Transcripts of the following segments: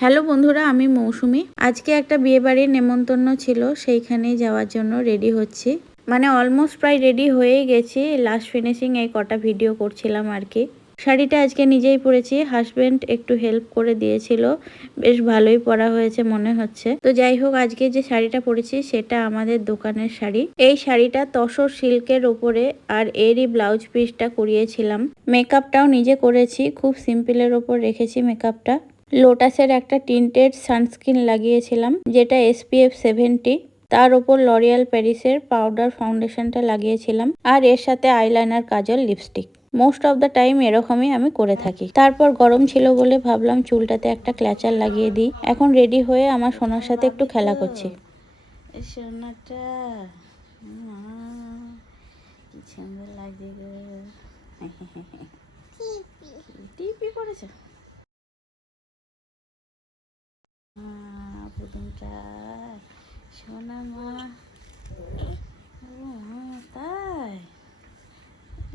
Hello বন্ধুরা, আমি মৌসুমি। আজকে একটা বিয়ে বাড়ির নেমন্তন্ন ছিল, সেইখানেই যাওয়ার জন্য রেডি হচ্ছি। মানে অলমোস্ট প্রায় রেডি হয়েই গেছি। লাস্ট ফিনিশিং এই কটা ভিডিও করছিলাম আর কি। শাড়িটা আজকে নিজেই পরেছি, হাজবেন্ড একটু হেল্প করে দিয়েছিল। বেশ ভালোই পরা হয়েছে মনে হচ্ছে। তো যাই হোক, আজকে যে শাড়িটা পরেছি সেটা আমাদের দোকানের শাড়ি। এই শাড়িটা তসর সিল্কের ওপরে, আর এরই ব্লাউজ পিসটা করিয়েছিলাম। মেকআপটাও নিজে করেছি, খুব সিম্পলের ওপর রেখেছি মেকআপটা। লোটাসের একটা টিন্টেড সানস্ক্রিন লাগিয়েছিলাম, যেটা SPF 70। তার ওপর লরিয়াল প্যারিসের পাউডার ফাউন্ডেশনটা লাগিয়েছিলাম, আর এর সাথে eyeliner, Kajal, lipstick. Most of the time এরকমই আমি করে থাকি। তারপর গরম ছিল বলে ভাবলাম চুলটাতে একটা ক্ল্যাচার লাগিয়ে দিই। এখন রেডি হয়ে আমার সোনার সাথে একটু খেলা করছি। সোনাটা কি সুন্দর লাগে গো। টিপি করেছে পুতুমটা, সোনা মা। তাই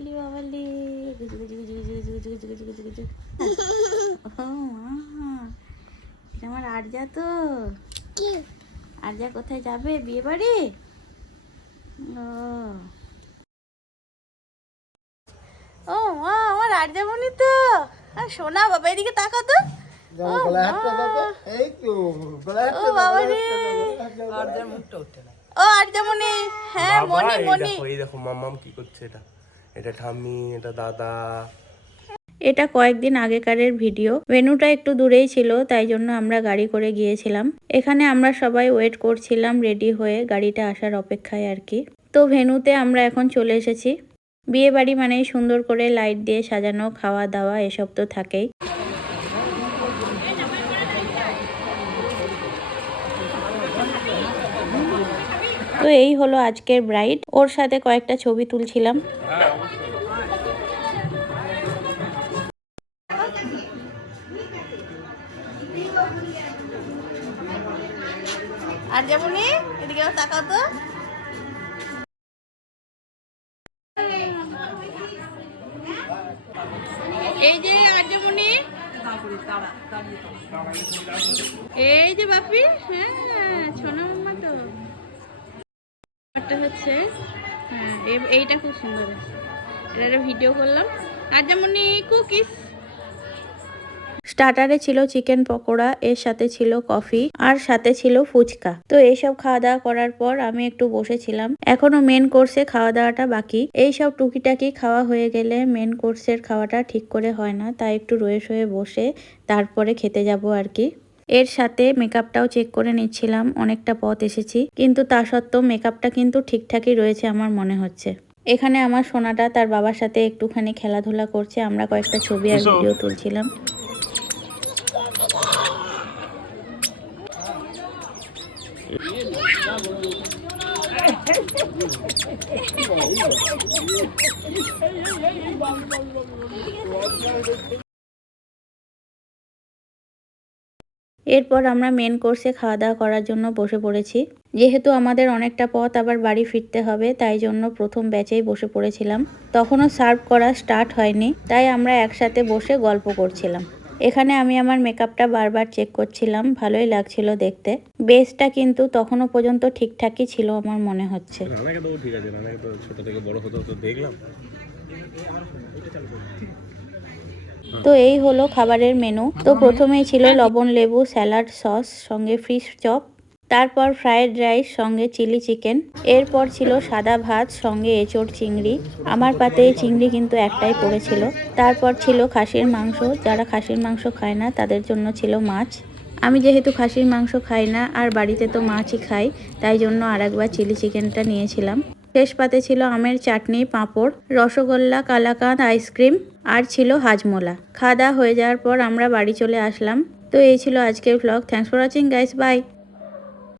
লি বাবালি, গুজু গুজু গুজু গুজু গুজু গুজু গুজু গুজু গুজু। আমার আরজা, তো আরজা কোথায় যাবে? বিয়ে বাড়ি। ও মা, আমার আরজা মনি তো। সোনা বাবা, এদিকে তাকাও তো। হ্যাঁ মনি মনি। এই দেখো মাম্মাম কি করছে। এটা ঠাম্মি, এটা দাদা। এটা কয়েকদিন আগেকারের ভিডিও। ভেন্যুটা একটু দূরেই ছিল, তাই জন্য আমরা গাড়ি করে গিয়েছিলাম। এখানে আমরা সবাই ওয়েট করছিলাম রেডি হয়ে, গাড়িটা আসার অপেক্ষায় আর কি। তো ভেন্যুতে আমরা এখন চলে এসেছি। বিয়ে বাড়ি মানেই সুন্দর করে লাইট দিয়ে সাজানো, খাওয়া দাওয়া এসব তো থাকেই। তো এই হলো আজকের ব্রাইড। ওর সাথে কয়েকটা ছবি তুলছিলাম। আর যেমনি এদিকে তাকাও তো। এই যে আর্যমণি, এই যে বাপি। হ্যাঁ সোনা মাম্মা তো। হচ্ছে হ্যাঁ, এইটা খুব সুন্দর আছে। এটা ভিডিও করলাম। আর্যমণি কুকিস। স্টার্টারে ছিল চিকেন পকোড়া, এর সাথে ছিল কফি, আর সাথে ছিল ফুচকা। তো এইসব খাওয়া দাওয়া করার পর আমি একটু বসেছিলাম। এখনো মেন কোর্সে খাওয়া দাওয়াটা বাকি। এইসব টুকিটাকি খাওয়া হয়ে গেলে মেন কোর্সের খাওয়াটা ঠিক করে হয় না, তাই একটু রয়ে শয়ে বসে তারপরে খেতে যাব আর কি। এর সাথে মেকআপটাও চেক করে নিচ্ছিলাম। অনেকটা পথ এসেছি, কিন্তু তা সত্ত্বেও মেকআপটা কিন্তু ঠিকঠাকই রয়েছে আমার মনে হচ্ছে। এখানে আমার সোনাটা তার বাবার সাথে একটুখানি খেলাধুলা করছে। আমরা কয়েকটা ছবি আর ভিডিও তুলছিলাম। এরপর আমরা মেন কোর্সে খাওয়া দাওয়া করার জন্য বসে পড়েছি। যেহেতু আমাদের অনেকটা পথ আবার বাড়ি ফিরতে হবে, তাই জন্য প্রথম ব্যাচেই বসে পড়েছিলাম। তখনও সার্ভ করা স্টার্ট হয়নি, তাই আমরা একসাথে বসে গল্প করছিলাম। এখানে আমি আমার মেকআপটা বারবার চেক করছিলাম, ভালোই লাগছিল দেখতে। বেসটা কিন্তু তখনও পর্যন্ত ঠিকঠাকই ছিল আমার মনে হচ্ছে। তো এই হলো খাবারের মেনু। তো প্রথমেই ছিল লবণ লেবু স্যালাড সস সঙ্গে ফিশ চপ, তারপর ফ্রাইড রাইস সঙ্গে চিলি চিকেন, এরপর ছিল সাদা ভাত সঙ্গে এঁচোড় চিংড়ি। আমার পাতে চিংড়ি কিন্তু একটাই পড়েছিল। তারপর ছিল খাসির মাংস, যারা খাসির মাংস খায় না তাদের জন্য ছিল মাছ। আমি যেহেতু খাসির মাংস খাই না আর বাড়িতে তো মাছই খাই, তাই জন্য আরেকবার চিলি চিকেনটা নিয়েছিলাম। শেষ পাতে ছিল আমের চাটনি, পাঁপড়, রসগোল্লা, কালাকাঁদ, আইসক্রিম, আর ছিল হাজমোলা। খাওয়া দাওয়া হয়ে যাওয়ার পর আমরা বাড়ি চলে আসলাম। তো এই ছিল আজকের blog. Thanks for watching guys, by.